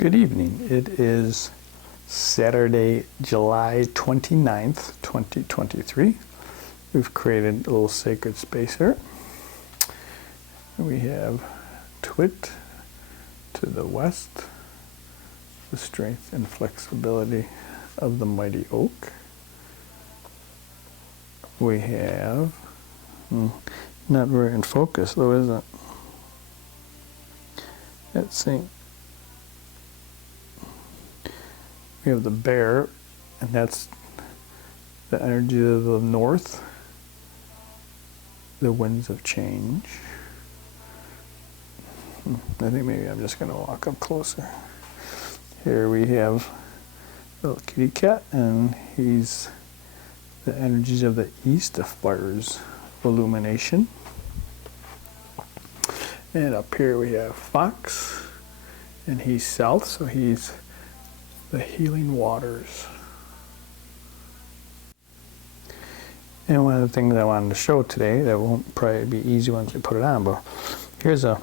Good evening. It is Saturday, July 29th, 2023. We've created a little sacred space here. We have Twit to the west, the strength and flexibility of the mighty oak. We have, not very in focus though, is it? Let's see. We have the bear, and that's the energy of the north, the winds of change. I think maybe I'm just going to walk up closer. Here we have a little kitty cat, and he's the energies of the east, the fire's illumination. And up here we have fox, and he's south, so he's the healing waters. And one of the things I wanted to show today, that won't probably be easy once you put it on, but here's an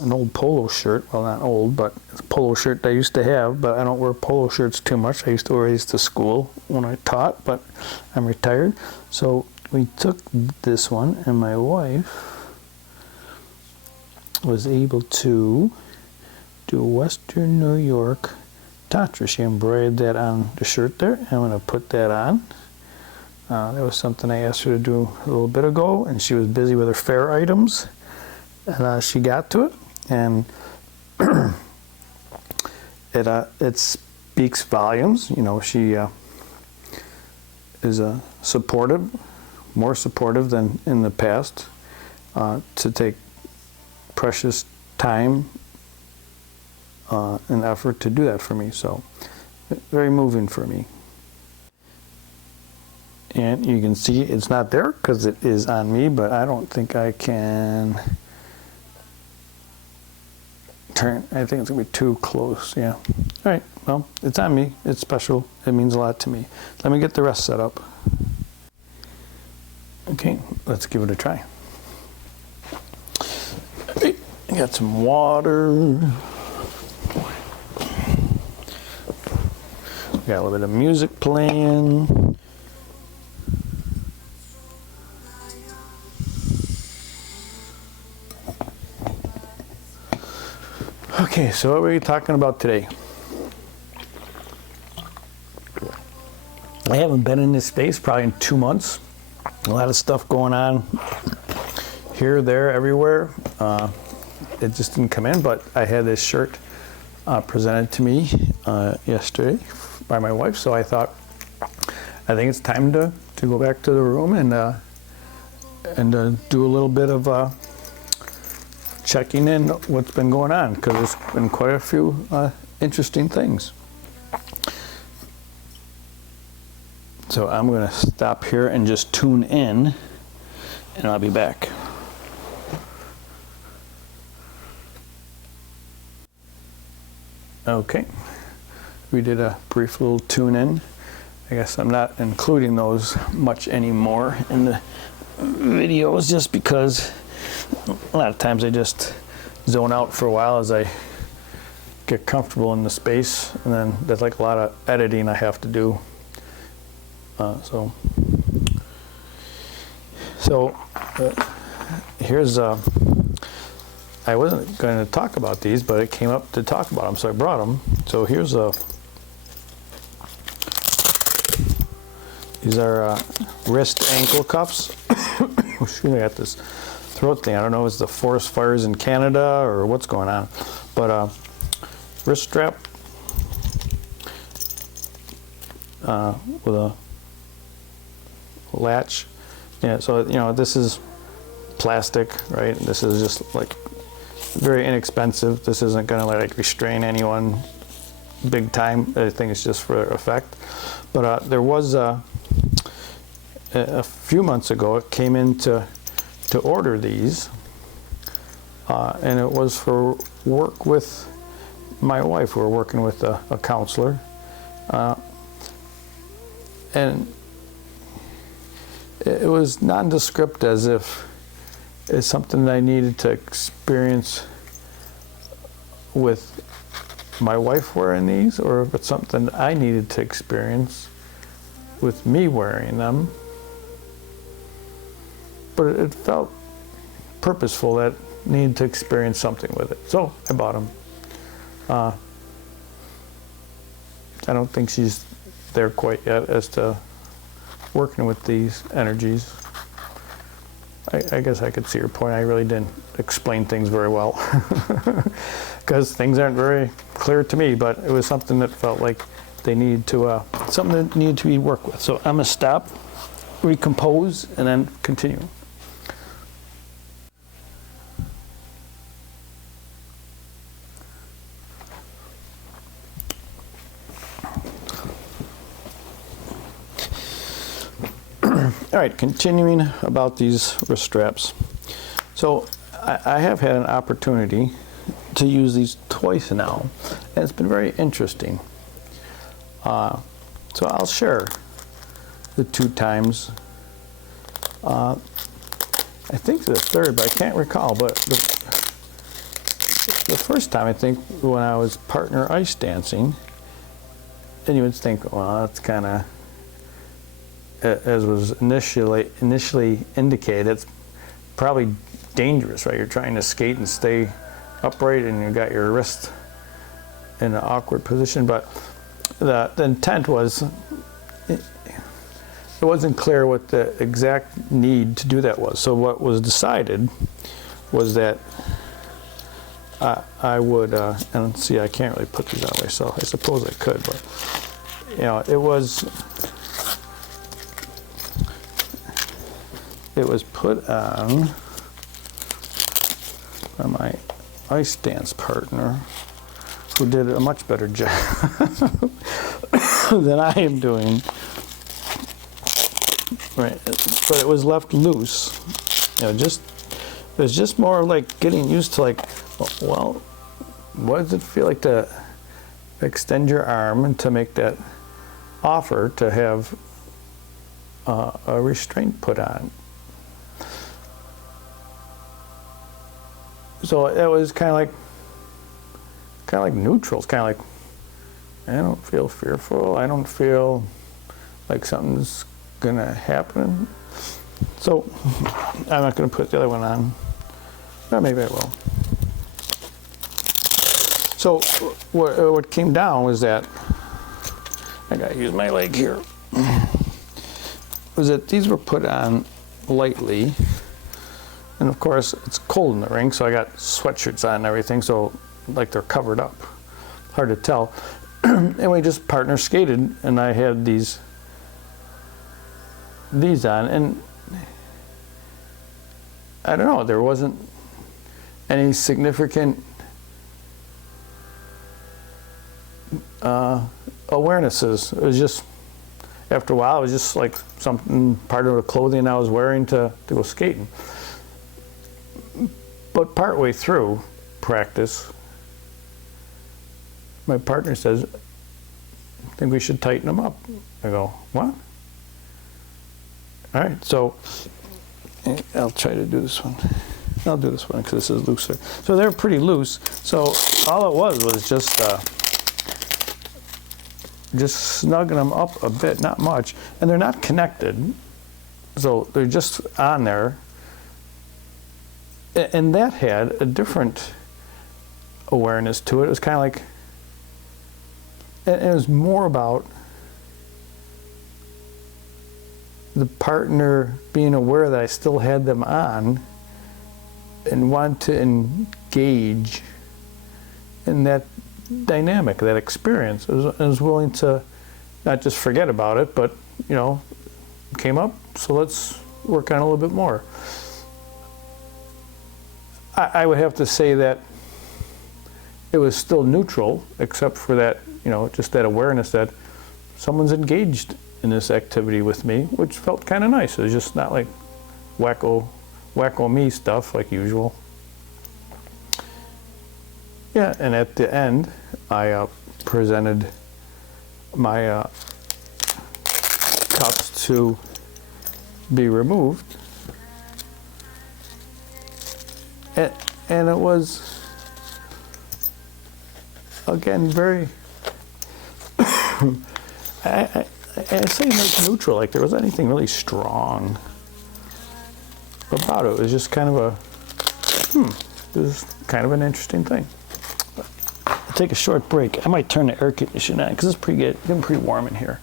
old polo shirt. Well, not old, but it's a polo shirt I used to have, but I don't wear polo shirts too much. I used to wear these to school when I taught, but I'm retired. So we took this one, and my wife was able to do Western New York Tantra. She embroidered that on the shirt there. I'm going to put that on. That was something I asked her to do a little bit ago, and she was busy with her fair items, and she got to it, and it speaks volumes. You know, she is supportive, more supportive than in the past, to take precious time and effort to do that for me. So very moving for me. And you can see it's not there because it is on me, but I don't think I can turn. I think it's gonna be too close. Yeah. All right, well, it's on me. It's special. It means a lot to me. Let me get the rest set up. Okay, let's give it a try. I got some water. Got a little bit of music playing. Okay, so what are we talking about today? I haven't been in this space probably in 2 months. A lot of stuff going on here, there, everywhere. It just didn't come in, but I had this shirt presented to me yesterday by my wife, so I thought, I think it's time to go back to the room and do a little bit of checking in what's been going on, because there's been quite a few interesting things. So I'm going to stop here and just tune in, and I'll be back. Okay. We did a brief little tune in. I guess I'm not including those much anymore in the videos, just because a lot of times I just zone out for a while as I get comfortable in the space, and then there's like a lot of editing I have to do. Here's I wasn't going to talk about these, but it came up to talk about them, so I brought them. So here's these are wrist ankle cuffs. Excuse me, I got this throat thing. I don't know if it's the forest fires in Canada or what's going on, but wrist strap with a latch. Yeah, so you know, this is plastic, right? This is just like very inexpensive. This isn't going to like restrain anyone big time. I think it's just for effect. But there was a few months ago, it came in to order these, and it was for work with my wife. We were working with a counselor, and it was nondescript, as if it's something that I needed to experience with my wife wearing these or if it's something I needed to experience with me wearing them. But it felt purposeful that I needed to experience something with it. So I bought them. I don't think she's there quite yet as to working with these energies. I guess I could see her point. I really didn't explain things very well because things aren't very clear to me, but it was something that felt like they needed to, something that needed to be worked with. So I'm gonna stop, recompose, and then continue. All right, continuing about these wrist straps. So I have had an opportunity to use these twice now, and it's been very interesting. So I'll share the 2 times. I think the third, but I can't recall. But the first time, I think, when I was partner ice dancing, and you would think, well, that's kind of, as was initially indicated, it's probably dangerous, right? You're trying to skate and stay upright, and you got your wrist in an awkward position. But the intent was, it wasn't clear what the exact need to do that was. So what was decided was that I would, and see, I can't really put these out myself. I suppose I could, but you know, it was put on by my ice dance partner, who did a much better job than I am doing. Right, but it was left loose. You know, it was just more like getting used to, like, well, what does it feel like to extend your arm and to make that offer to have a restraint put on. So it was kind of like neutral. It's kind of like, I don't feel fearful. I don't feel like something's gonna happen. So I'm not gonna put the other one on. Or maybe I will. So what came down was that, I gotta use my leg here, was that these were put on lightly. And of course, it's cold in the ring, so I got sweatshirts on and everything, so like they're covered up. Hard to tell. And we just partner skated, and I had these on, and I don't know, there wasn't any significant awarenesses. It was just, after a while, it was just like something, part of the clothing I was wearing to go skating. But partway through practice, my partner says, I think we should tighten them up. I go, what? All right, so I'll try to do this one. I'll do this one because this is looser. So they're pretty loose. So all it was just snugging them up a bit, not much. And they're not connected, so they're just on there. And that had a different awareness to it. It was kind of like, and it was more about the partner being aware that I still had them on and want to engage in that dynamic, that experience. I was willing to not just forget about it, but, you know, came up, so let's work on it a little bit more. I would have to say that it was still neutral, except for that, you know, just that awareness that someone's engaged in this activity with me, which felt kind of nice. It was just not like wacko me stuff like usual. Yeah, and at the end, I presented my cups to be removed. And it was again, very, I say like neutral, like there was anything really strong about it. It was just kind of a, this is kind of an interesting thing. But I'll take a short break. I might turn the air conditioner on because it's pretty good, getting pretty warm in here.